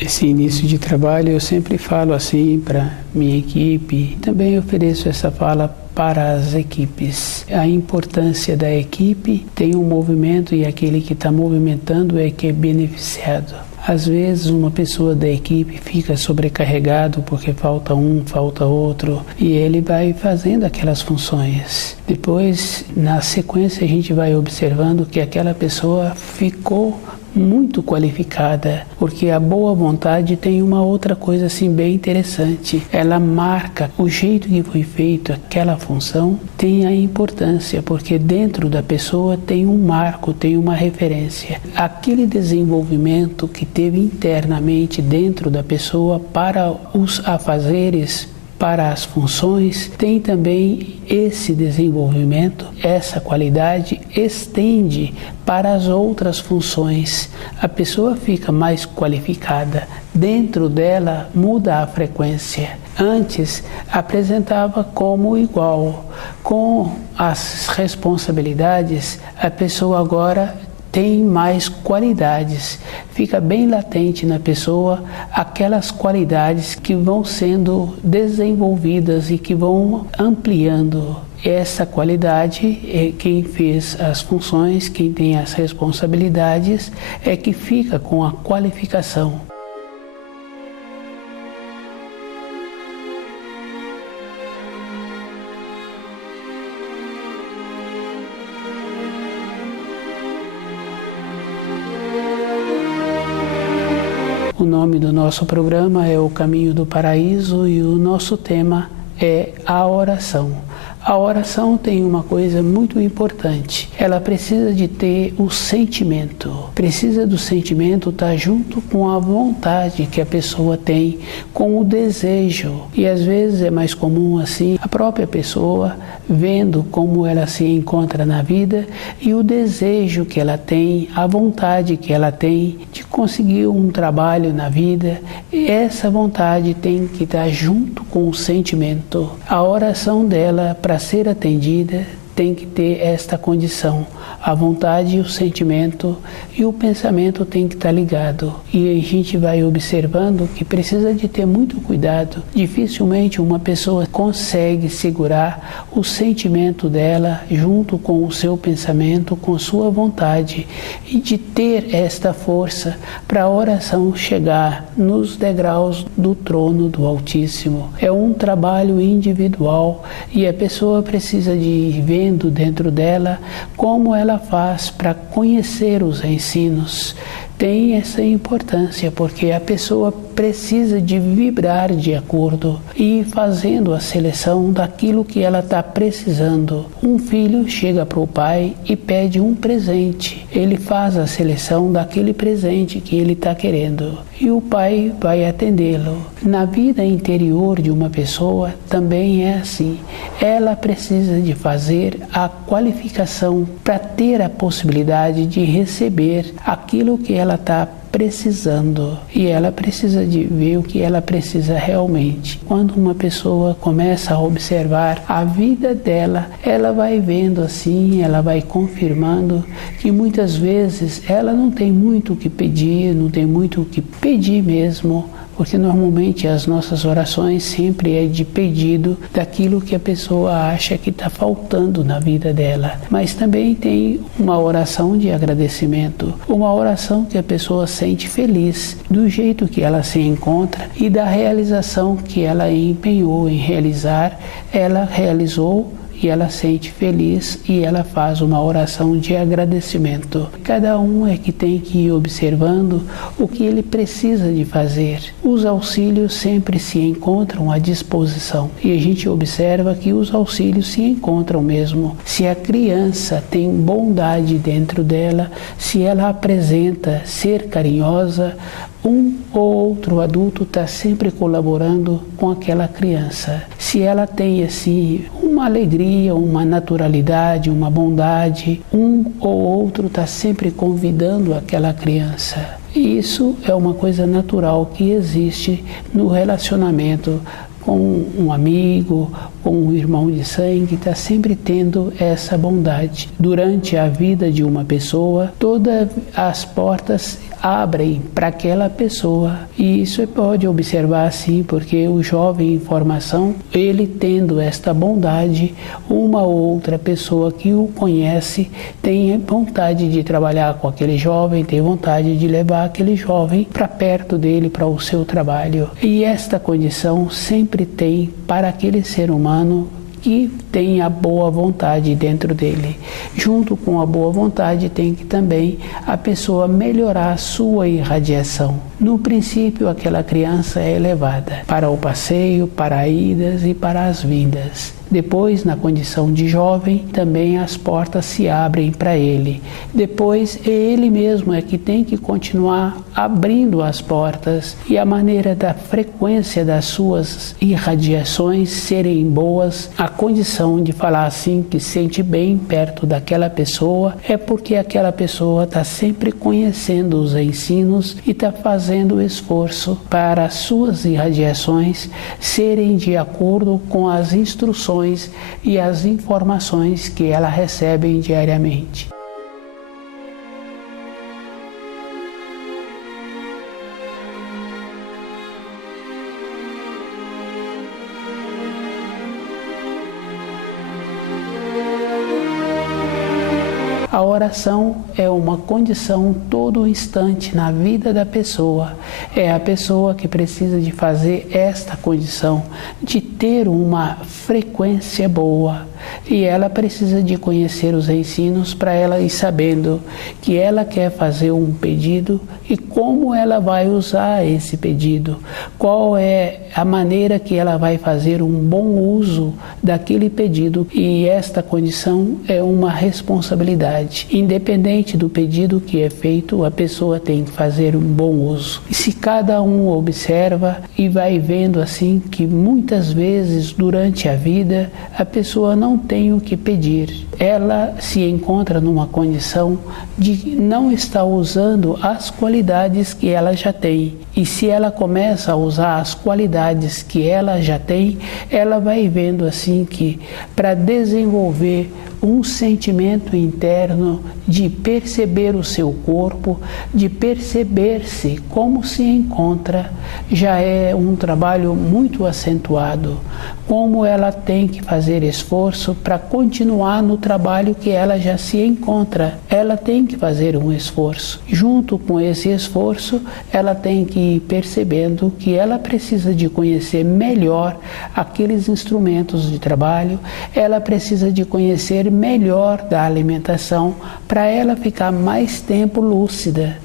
Esse início de trabalho eu sempre falo assim para minha equipe, também ofereço essa fala para as equipes. A importância da equipe tem um movimento e aquele que está movimentando é que é beneficiado. Às vezes uma pessoa da equipe fica sobrecarregado porque falta um, falta outro e ele vai fazendo aquelas funções. Depois, na sequência, a gente vai observando que aquela pessoa ficou muito qualificada, porque a boa vontade tem uma outra coisa assim bem interessante. Ela marca o jeito que foi feito aquela função, tem a importância, porque dentro da pessoa tem um marco, tem uma referência. Aquele desenvolvimento que teve internamente dentro da pessoa para os afazeres, para as funções, tem também esse desenvolvimento, essa qualidade estende para as outras funções. A pessoa fica mais qualificada, dentro dela muda a frequência. Antes apresentava como igual, com as responsabilidades, a pessoa agora tem mais qualidades, fica bem latente na pessoa aquelas qualidades que vão sendo desenvolvidas e que vão ampliando. Essa qualidade é quem fez as funções, quem tem as responsabilidades, é que fica com a qualificação. O nome do nosso programa é O Caminho do Paraíso e o nosso tema é a oração. A oração tem uma coisa muito importante. Ela precisa de ter o sentimento. Precisa do sentimento estar junto com a vontade que a pessoa tem, com o desejo. E às vezes é mais comum assim, a própria pessoa vendo como ela se encontra na vida e o desejo que ela tem, a vontade que ela tem de conseguir um trabalho na vida. E essa vontade tem que estar junto com o sentimento. A oração dela, para ser atendida, tem que ter esta condição. A vontade, o sentimento e o pensamento tem que estar ligado. E a gente vai observando que precisa de ter muito cuidado. Dificilmente uma pessoa consegue segurar o sentimento dela junto com o seu pensamento, com sua vontade, e de ter esta força para a oração chegar nos degraus do trono do Altíssimo. É um trabalho individual e a pessoa precisa de ir vendo dentro dela como ela faz para conhecer os ensinos. Tem essa importância porque a pessoa precisa de vibrar de acordo e ir fazendo a seleção daquilo que ela está precisando. Um filho chega para o pai e pede um presente. Ele faz a seleção daquele presente que ele está querendo e o pai vai atendê-lo. Na vida interior de uma pessoa também é assim. Ela precisa de fazer a qualificação para ter a possibilidade de receber aquilo que ela está precisando, e ela precisa de ver o que ela precisa realmente. Quando uma pessoa começa a observar a vida dela, ela vai vendo assim, ela vai confirmando que muitas vezes ela não tem muito o que pedir, não tem muito o que pedir mesmo, porque normalmente as nossas orações sempre é de pedido daquilo que a pessoa acha que está faltando na vida dela. Mas também tem uma oração de agradecimento, uma oração que a pessoa sente feliz do jeito que ela se encontra e da realização que ela empenhou em realizar, ela realizou e ela sente feliz e ela faz uma oração de agradecimento. Cada um é que tem que ir observando o que ele precisa de fazer. Os auxílios sempre se encontram à disposição e a gente observa que os auxílios se encontram mesmo. Se a criança tem bondade dentro dela, se ela apresenta ser carinhosa, um ou outro adulto está sempre colaborando com aquela criança. Se ela tem assim uma alegria, uma naturalidade, uma bondade, um ou outro está sempre convidando aquela criança. E isso é uma coisa natural que existe no relacionamento com um amigo, com um irmão de sangue, está sempre tendo essa bondade. Durante a vida de uma pessoa, todas as portas abrem para aquela pessoa. E isso pode observar assim, porque o jovem em formação, ele tendo esta bondade, uma ou outra pessoa que o conhece tem vontade de trabalhar com aquele jovem, tem vontade de levar aquele jovem para perto dele, para o seu trabalho. E esta condição sempre tem para aquele ser humano que tem a boa vontade dentro dele. Junto com a boa vontade tem que também a pessoa melhorar a sua irradiação. No princípio, aquela criança é levada para o passeio, para idas e para as vindas. Depois, na condição de jovem, também as portas se abrem para ele. Depois, ele mesmo é que tem que continuar abrindo as portas, e a maneira da frequência das suas irradiações serem boas, a condição de falar assim que sente bem perto daquela pessoa, é porque aquela pessoa está sempre conhecendo os ensinos e está fazendo esforço para as suas irradiações serem de acordo com as instruções e as informações que ela recebe diariamente. A oração é uma condição todo instante na vida da pessoa. É a pessoa que precisa de fazer esta condição, de ter uma frequência boa. E ela precisa de conhecer os ensinos para ela ir sabendo que ela quer fazer um pedido e como ela vai usar esse pedido. Qual é a maneira que ela vai fazer um bom uso daquele pedido. E esta condição é uma responsabilidade. Independente do pedido que é feito, a pessoa tem que fazer um bom uso. E se cada um observa e vai vendo assim que muitas vezes durante a vida a pessoa não tem o que pedir. Ela se encontra numa condição de não estar usando as qualidades que ela já tem. E se ela começa a usar as qualidades que ela já tem, ela vai vendo assim que para desenvolver um sentimento interno de perceber o seu corpo, de perceber-se como se encontra, já é um trabalho muito acentuado. Como ela tem que fazer esforço para continuar no trabalho que ela já se encontra. Ela tem que fazer um esforço. Junto com esse esforço, ela tem que ir percebendo que ela precisa de conhecer melhor aqueles instrumentos de trabalho, ela precisa de conhecer melhor da alimentação para ela ficar mais tempo lúcida.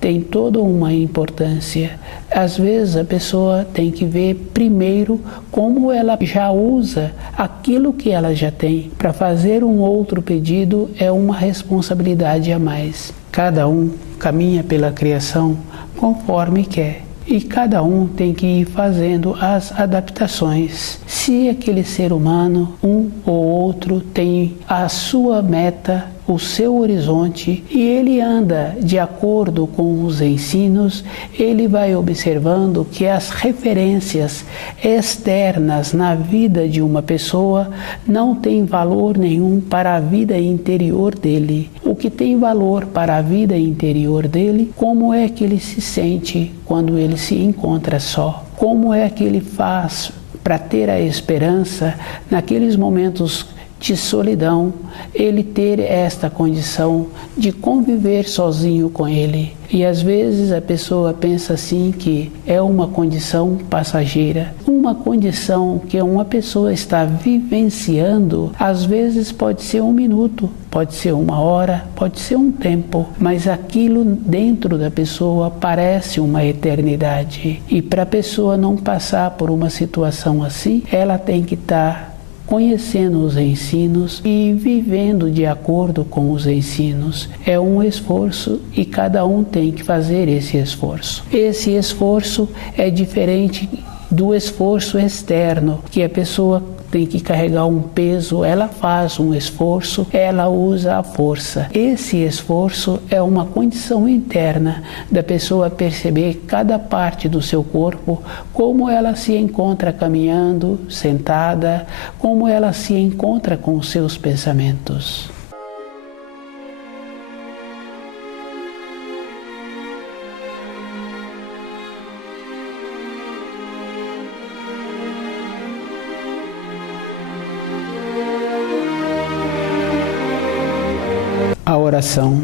Tem toda uma importância. Às vezes a pessoa tem que ver primeiro como ela já usa aquilo que ela já tem. Para fazer um outro pedido é uma responsabilidade a mais. Cada um caminha pela criação conforme quer. E cada um tem que ir fazendo as adaptações. Se aquele ser humano, um ou outro, tem a sua meta, o seu horizonte, e ele anda de acordo com os ensinos, ele vai observando que as referências externas na vida de uma pessoa não têm valor nenhum para a vida interior dele. O que tem valor para a vida interior dele, como é que ele se sente quando ele se encontra só? Como é que ele faz para ter a esperança naqueles momentos de solidão, ele ter esta condição de conviver sozinho com ele. E às vezes a pessoa pensa assim que é uma condição passageira, uma condição que uma pessoa está vivenciando, às vezes pode ser 1 minuto, pode ser 1 hora, pode ser um tempo, mas aquilo dentro da pessoa parece uma eternidade. E para a pessoa não passar por uma situação assim, ela tem que estar conhecendo os ensinos e vivendo de acordo com os ensinos. É um esforço e cada um tem que fazer esse esforço. Esse esforço é diferente do esforço externo, que a pessoa tem que carregar um peso, ela faz um esforço, ela usa a força. Esse esforço é uma condição interna da pessoa perceber cada parte do seu corpo, como ela se encontra caminhando, sentada, como ela se encontra com os seus pensamentos. oração.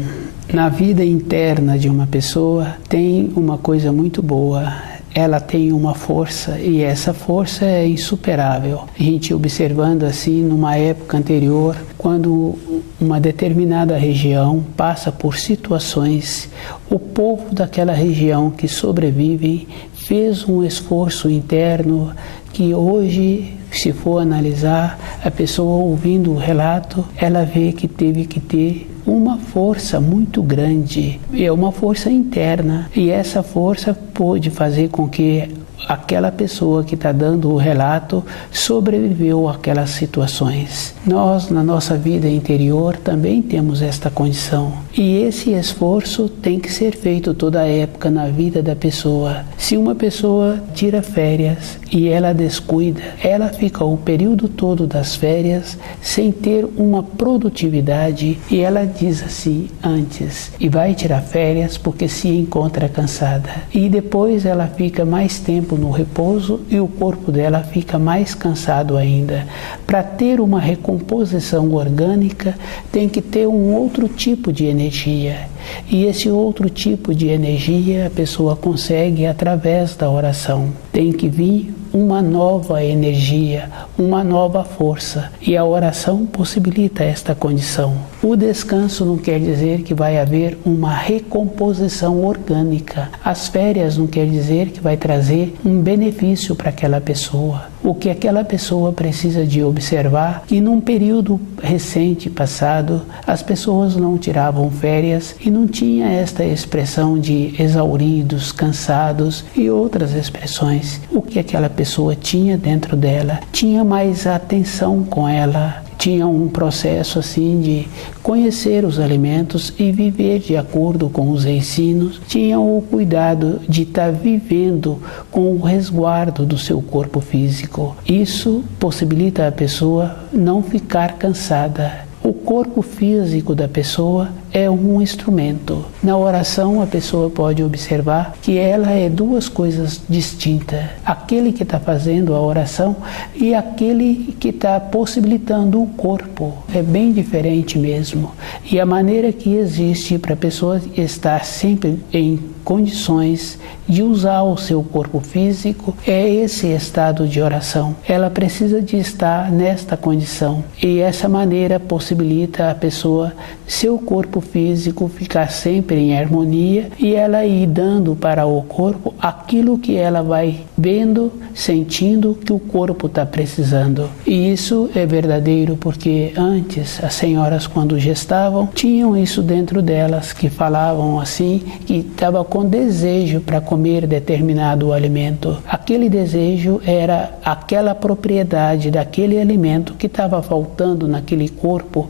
Na vida interna de uma pessoa tem uma coisa muito boa. Ela tem uma força e essa força é insuperável. A gente observando assim numa época anterior, quando uma determinada região passa por situações, o povo daquela região que sobrevive fez um esforço interno que hoje, se for analisar, a pessoa ouvindo o relato, ela vê que teve que ter uma força muito grande, é uma força interna, e essa força pôde fazer com que aquela pessoa que está dando o relato sobreviveu àquelas situações. Nós, na nossa vida interior, também temos esta condição. E esse esforço tem que ser feito toda a época na vida da pessoa. Se uma pessoa tira férias e ela descuida, ela fica o período todo das férias sem ter uma produtividade, e ela diz assim antes, e vai tirar férias porque se encontra cansada. E depois ela fica mais tempo no repouso e o corpo dela fica mais cansado ainda. Para ter uma recomposição orgânica, tem que ter um outro tipo de energia. E esse outro tipo de energia a pessoa consegue através da oração. Tem que vir uma nova energia, uma nova força. E a oração possibilita esta condição. O descanso não quer dizer que vai haver uma recomposição orgânica. As férias não quer dizer que vai trazer um benefício para aquela pessoa. O que aquela pessoa precisa de observar, que num período recente passado, as pessoas não tiravam férias e não tinha esta expressão de exauridos, cansados e outras expressões. O que aquela pessoa tinha dentro dela, tinha mais atenção com ela, tinha um processo assim de conhecer os alimentos e viver de acordo com os ensinos, tinha o cuidado de estar vivendo com o resguardo do seu corpo físico. Isso possibilita a pessoa não ficar cansada. O corpo físico da pessoa é um instrumento. Na oração, a pessoa pode observar que ela é duas coisas distintas. Aquele que está fazendo a oração e aquele que está possibilitando o corpo. É bem diferente mesmo. E a maneira que existe para a pessoa estar sempre em condições de usar o seu corpo físico é esse estado de oração. Ela precisa de estar nesta condição. E essa maneira possibilita a pessoa, seu corpo físico, ficar sempre em harmonia e ela ir dando para o corpo aquilo que ela vai vendo, sentindo que o corpo está precisando. E isso é verdadeiro porque antes as senhoras, quando gestavam, tinham isso dentro delas, que falavam assim, que estava com desejo para comer determinado alimento. Aquele desejo era aquela propriedade daquele alimento que estava faltando naquele corpo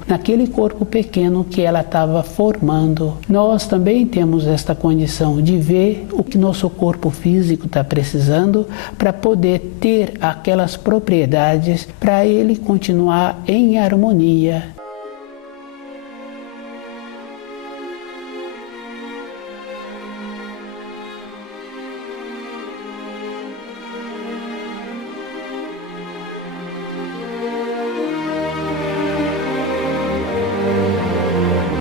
pequeno que ela estava formando. Nós também temos esta condição de ver o que nosso corpo físico está precisando para poder ter aquelas propriedades para ele continuar em harmonia.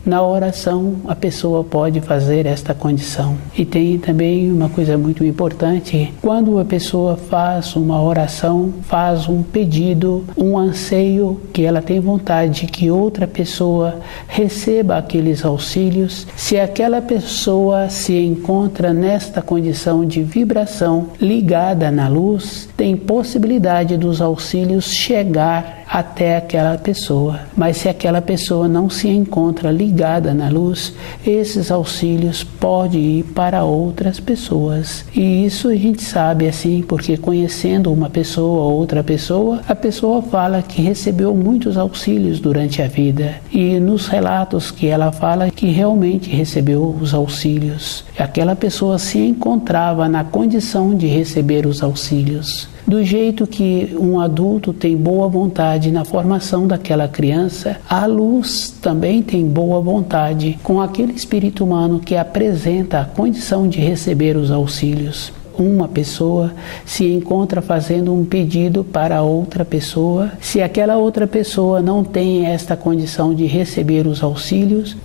Na oração, a pessoa pode fazer esta condição. E tem também uma coisa muito importante: quando a pessoa faz uma oração, faz um pedido, um anseio, que ela tem vontade que outra pessoa receba aqueles auxílios, se aquela pessoa se encontra nesta condição de vibração ligada na luz, tem possibilidade dos auxílios chegar até aquela pessoa. Mas se aquela pessoa não se encontra ligada na luz, esses auxílios podem ir para outras pessoas. E isso a gente sabe assim, porque conhecendo uma pessoa ou outra pessoa, a pessoa fala que recebeu muitos auxílios durante a vida. E nos relatos que ela fala que realmente recebeu os auxílios. Aquela pessoa se encontrava na condição de receber os auxílios. Do jeito que um adulto tem boa vontade na formação daquela criança, a luz também tem boa vontade com aquele espírito humano que apresenta a condição de receber os auxílios. uma pessoa se encontra fazendo um pedido para outra pessoa, se aquela outra pessoa não tem esta condição de receber os auxílios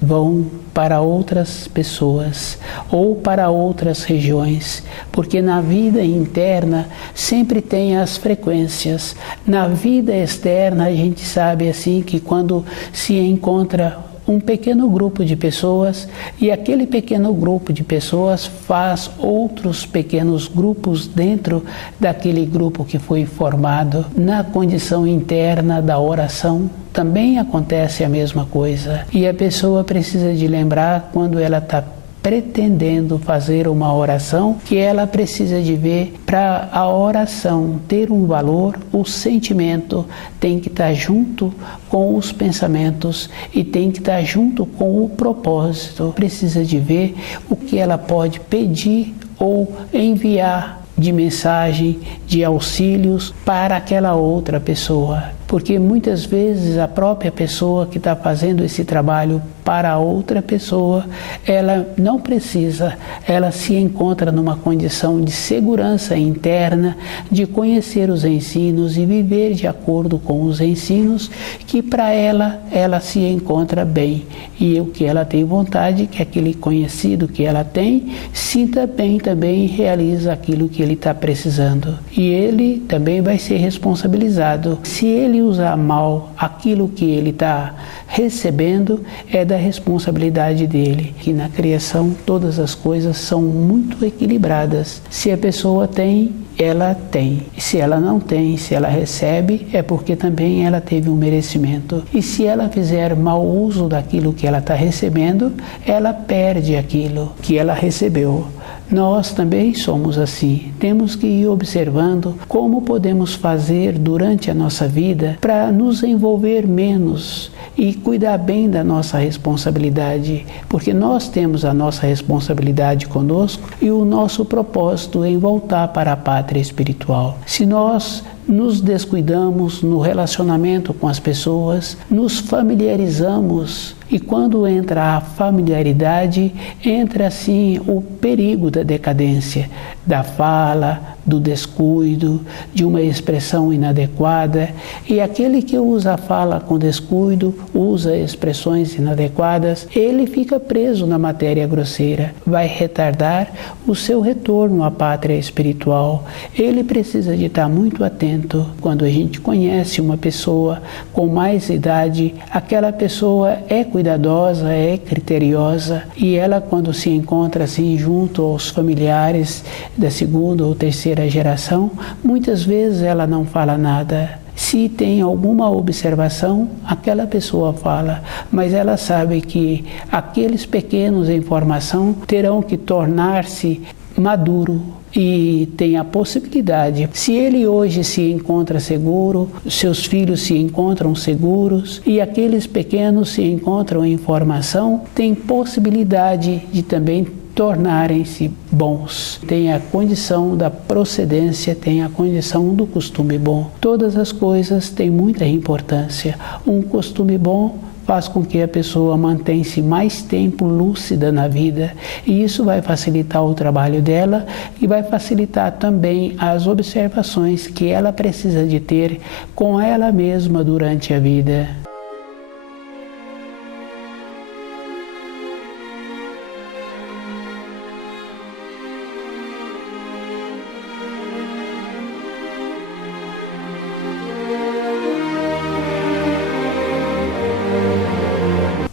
vão para outras pessoas ou para outras regiões, porque na vida interna sempre tem as frequências. Na vida externa a gente sabe assim que quando se encontra um pequeno grupo de pessoas e aquele pequeno grupo de pessoas faz outros pequenos grupos dentro daquele grupo que foi formado. Na condição interna da oração também acontece a mesma coisa e a pessoa precisa de lembrar quando ela está pretendendo fazer uma oração, que ela precisa de ver para a oração ter um valor, o sentimento tem que estar junto com os pensamentos e tem que estar junto com o propósito. Precisa de ver o que ela pode pedir ou enviar de mensagem, de auxílios para aquela outra pessoa. Porque muitas vezes a própria pessoa que está fazendo esse trabalho para a outra pessoa, ela não precisa, ela se encontra numa condição de segurança interna, de conhecer os ensinos e viver de acordo com os ensinos, que para ela se encontra bem. E o que ela tem vontade, que aquele conhecido que ela tem, sinta bem também e realiza aquilo que ele está precisando. E ele também vai ser responsabilizado. Se ele usar mal aquilo que ele está recebendo, é da responsabilidade dele. Que na criação todas as coisas são muito equilibradas. Se a pessoa tem, ela tem. E se ela não tem, se ela recebe, é porque também ela teve um merecimento. E se ela fizer mau uso daquilo que ela está recebendo, ela perde aquilo que ela recebeu. Nós também somos assim. Temos que ir observando como podemos fazer durante a nossa vida para nos envolver menos e cuidar bem da nossa responsabilidade, porque nós temos a nossa responsabilidade conosco e o nosso propósito em voltar para a pátria espiritual. Se nós nos descuidamos no relacionamento com as pessoas, nos familiarizamos e quando entra a familiaridade, entra assim o perigo da decadência, da fala, do descuido, de uma expressão inadequada. E aquele que usa a fala com descuido, usa expressões inadequadas, ele fica preso na matéria grosseira, vai retardar o seu retorno à pátria espiritual. Ele precisa de estar muito atento. Quando a gente conhece uma pessoa com mais idade, aquela pessoa é cuidadosa, é criteriosa, e ela, quando se encontra assim junto aos familiares da segunda ou terceira geração, muitas vezes ela não fala nada. Se tem alguma observação, aquela pessoa fala, mas ela sabe que aqueles pequenos em formação terão que tornar-se maduro e tem a possibilidade. Se ele hoje se encontra seguro, seus filhos se encontram seguros e aqueles pequenos se encontram em formação, tem possibilidade de também tornarem-se bons. Tem a condição da procedência, tem a condição do costume bom. Todas as coisas têm muita importância. Um costume bom faz com que a pessoa mantenha-se mais tempo lúcida na vida e isso vai facilitar o trabalho dela e vai facilitar também as observações que ela precisa de ter com ela mesma durante a vida.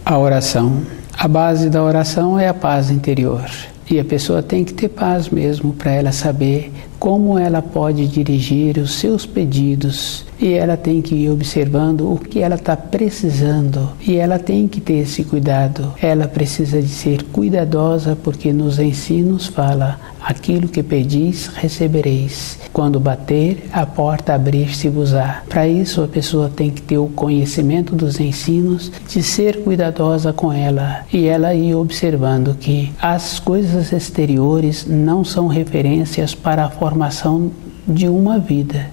A oração. A base da oração é a paz interior. E a pessoa tem que ter paz mesmo para ela saber como ela pode dirigir os seus pedidos. E ela tem que ir observando o que ela está precisando. E ela tem que ter esse cuidado. Ela precisa de ser cuidadosa porque nos ensinos fala: aquilo que pedis, recebereis. Quando bater, a porta abrir-se-vos-á. Para isso, a pessoa tem que ter o conhecimento dos ensinos, de ser cuidadosa com ela. E ela ir observando que as coisas exteriores não são referências para a formação de uma vida.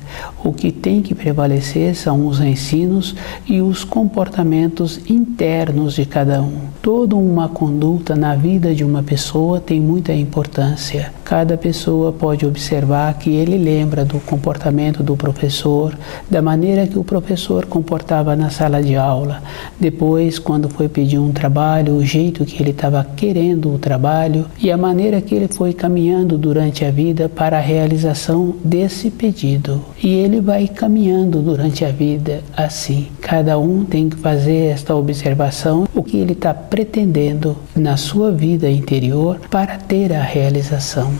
O que tem que prevalecer são os ensinos e os comportamentos internos de cada um. Toda uma conduta na vida de uma pessoa tem muita importância. Cada pessoa pode observar que ele lembra do comportamento do professor, da maneira que o professor comportava na sala de aula. Depois, quando foi pedir um trabalho, o jeito que ele estava querendo o trabalho e a maneira que ele foi caminhando durante a vida para a realização desse pedido. E ele vai caminhando durante a vida assim. Cada um tem que fazer esta observação, o que ele está pretendendo na sua vida interior para ter a realização.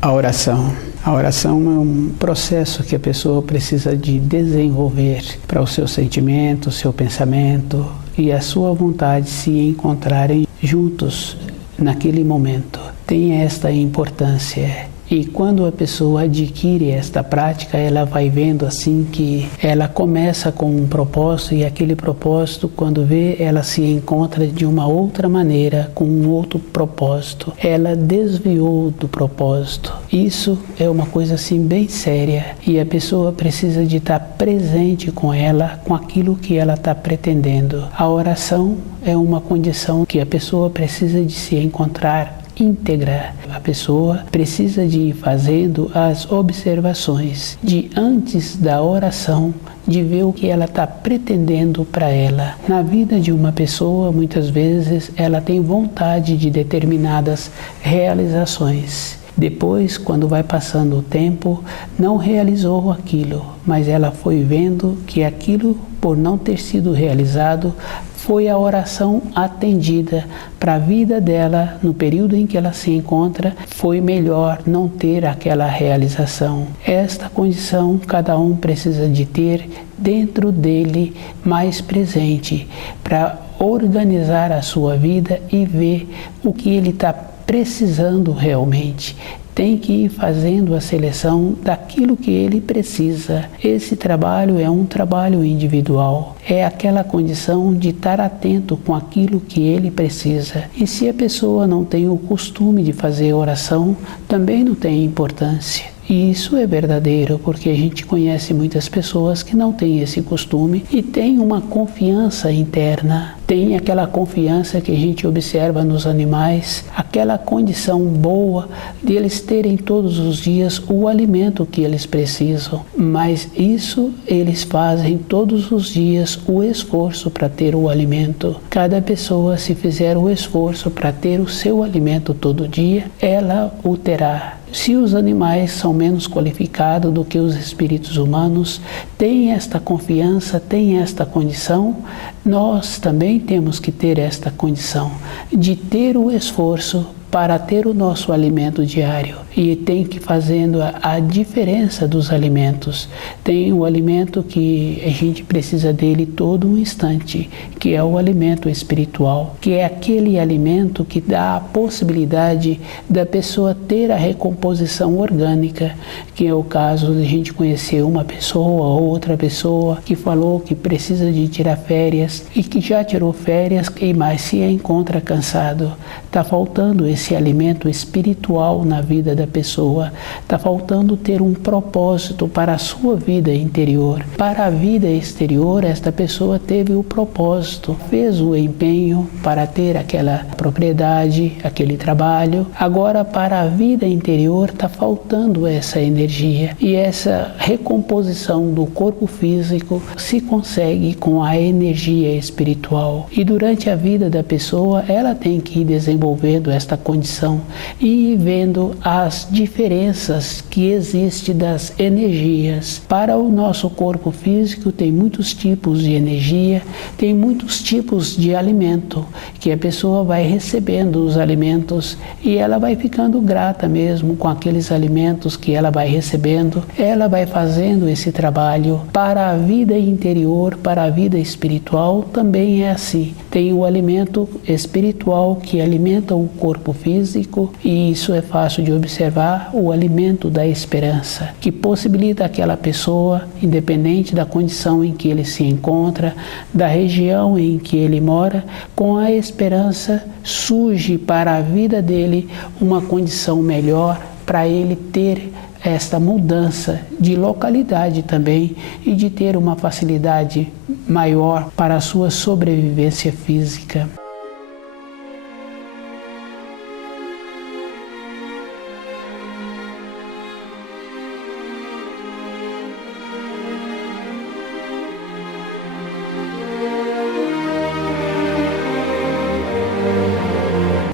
A oração. A oração é um processo que a pessoa precisa de desenvolver para o seu sentimento, o seu pensamento e a sua vontade se encontrarem juntos naquele momento. Tem esta importância. E quando a pessoa adquire esta prática, ela vai vendo assim que ela começa com um propósito e aquele propósito, quando vê, ela se encontra de uma outra maneira, com um outro propósito. Ela desviou do propósito. Isso é uma coisa assim bem séria e a pessoa precisa de estar presente com ela, com aquilo que ela está pretendendo. A oração é uma condição que a pessoa precisa de se encontrar íntegra. A pessoa precisa de ir fazendo as observações de antes da oração, de ver o que ela está pretendendo para ela. Na vida de uma pessoa, muitas vezes, ela tem vontade de determinadas realizações. Depois, quando vai passando o tempo, não realizou aquilo, mas ela foi vendo que aquilo, por não ter sido realizado, foi a oração atendida para a vida dela no período em que ela se encontra. Foi melhor não ter aquela realização. Esta condição cada um precisa de ter dentro dele mais presente para organizar a sua vida e ver o que ele está precisando realmente. Tem que ir fazendo a seleção daquilo que ele precisa. Esse trabalho é um trabalho individual. É aquela condição de estar atento com aquilo que ele precisa. E se a pessoa não tem o costume de fazer oração, também não tem importância. E isso é verdadeiro, porque a gente conhece muitas pessoas que não têm esse costume e têm uma confiança interna, tem aquela confiança que a gente observa nos animais, aquela condição boa de eles terem todos os dias o alimento que eles precisam. Mas isso eles fazem todos os dias o esforço para ter o alimento. Cada pessoa, se fizer o esforço para ter o seu alimento todo dia, ela o terá. Se os animais são menos qualificados do que os espíritos humanos, têm esta confiança, têm esta condição, nós também temos que ter esta condição de ter o esforço para ter o nosso alimento diário. E tem que ir fazendo a diferença dos alimentos. Tem o alimento que a gente precisa dele todo um instante, que é o alimento espiritual, que é aquele alimento que dá a possibilidade da pessoa ter a recomposição orgânica, que é o caso de a gente conhecer uma pessoa ou outra pessoa que falou que precisa de tirar férias e que já tirou férias e mais se encontra cansado. Está faltando esse alimento espiritual na vida da pessoa. Está faltando ter um propósito para a sua vida interior. Para a vida exterior, esta pessoa teve o propósito, fez o empenho para ter aquela propriedade, aquele trabalho. Agora, para a vida interior, está faltando essa energia. E essa recomposição do corpo físico se consegue com a energia espiritual. E durante a vida da pessoa, ela tem que ir desenvolvendo esta condição e vendo as diferenças que existem das energias. Para o nosso corpo físico tem muitos tipos de energia, tem muitos tipos de alimento, que a pessoa vai recebendo os alimentos e ela vai ficando grata mesmo com aqueles alimentos que ela vai recebendo. Ela vai fazendo esse trabalho. Para a vida interior, para a vida espiritual, também é assim. Tem o alimento espiritual que alimenta o corpo físico, e isso é fácil de observar, o alimento da esperança, que possibilita aquela pessoa, independente da condição em que ele se encontra, da região em que ele mora, com a esperança surge para a vida dele uma condição melhor, para ele ter esta mudança de localidade também e de ter uma facilidade maior para a sua sobrevivência física.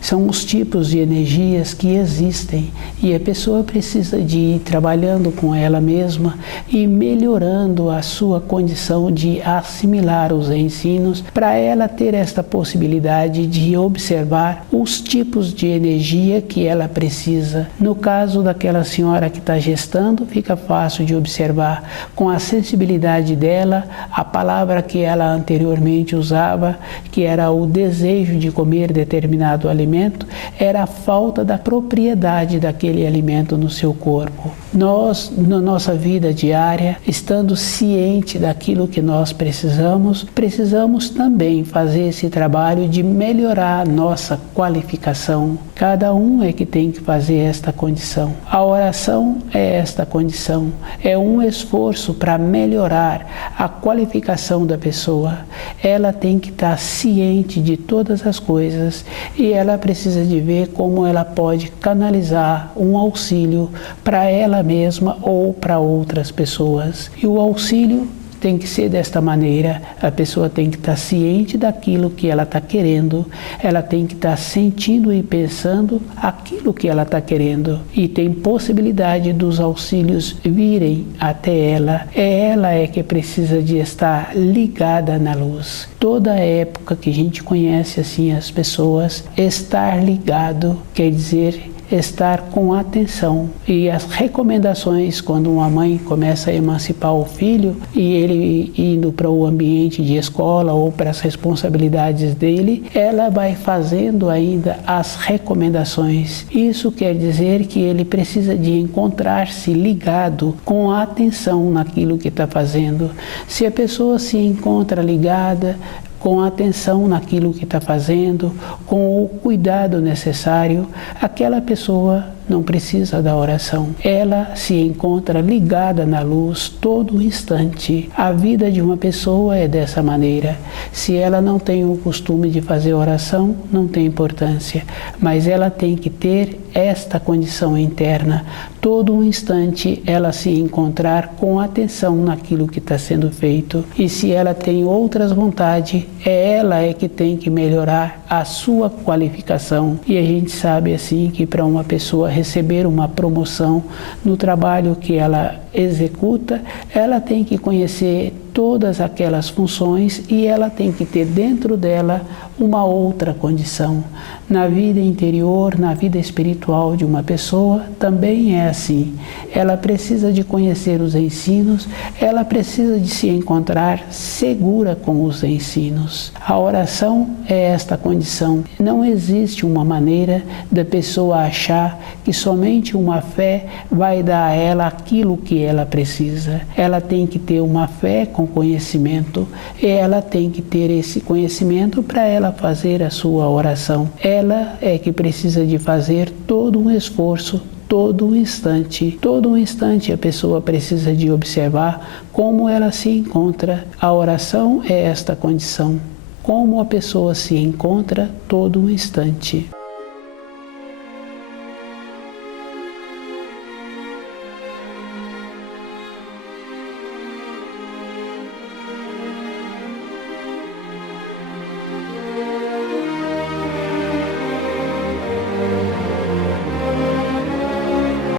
São os tipos de energias que existem e a pessoa precisa de ir trabalhando com ela mesma e melhorando a sua condição de assimilar os ensinos para ela ter esta possibilidade de observar os tipos de energia que ela precisa. No caso daquela senhora que está gestando, fica fácil de observar com a sensibilidade dela a palavra que ela anteriormente usava, que era o desejo de comer determinado alimento, era a falta da propriedade daquele alimento no seu corpo. Nós, na nossa vida diária, estando ciente daquilo que nós precisamos também fazer esse trabalho de melhorar a nossa qualificação. Cada um é que tem que fazer esta condição. A oração é esta condição, é um esforço para melhorar a qualificação da pessoa. Ela tem que estar ciente de todas as coisas e ela precisa de ver como ela pode canalizar um auxílio para ela mesma ou para outras pessoas. E o auxílio tem que ser desta maneira, a pessoa tem que estar ciente daquilo que ela está querendo, ela tem que estar sentindo e pensando aquilo que ela está querendo e tem possibilidade dos auxílios virem até ela. Ela é que precisa de estar ligada na luz. Toda época que a gente conhece assim as pessoas, estar ligado quer dizer estar com atenção. E as recomendações, quando uma mãe começa a emancipar o filho e ele indo para o ambiente de escola ou para as responsabilidades dele, ela vai fazendo ainda as recomendações. Isso quer dizer que ele precisa de encontrar-se ligado com atenção naquilo que está fazendo. Se a pessoa se encontra ligada, com atenção naquilo que está fazendo, com o cuidado necessário, aquela pessoa não precisa da oração. Ela se encontra ligada na luz todo instante. A vida de uma pessoa é dessa maneira. Se ela não tem o costume de fazer oração, não tem importância, mas ela tem que ter esta condição interna. Todo um instante ela se encontrar com atenção naquilo que está sendo feito. E se ela tem outras vontades, ela é que tem que melhorar a sua qualificação. E a gente sabe assim que para uma pessoa receber uma promoção no trabalho que ela executa, ela tem que conhecer todas aquelas funções e ela tem que ter dentro dela uma outra condição. Na vida interior, na vida espiritual de uma pessoa, também é assim. Ela precisa de conhecer os ensinos, ela precisa de se encontrar segura com os ensinos. A oração é esta condição. Não existe uma maneira da pessoa achar que somente uma fé vai dar a ela aquilo que ela precisa. Ela tem que ter uma fé com conhecimento e ela tem que ter esse conhecimento para ela fazer a sua oração. Ela é que precisa de fazer todo um esforço, todo um instante a pessoa precisa de observar como ela se encontra. A oração é esta condição, como a pessoa se encontra todo um instante.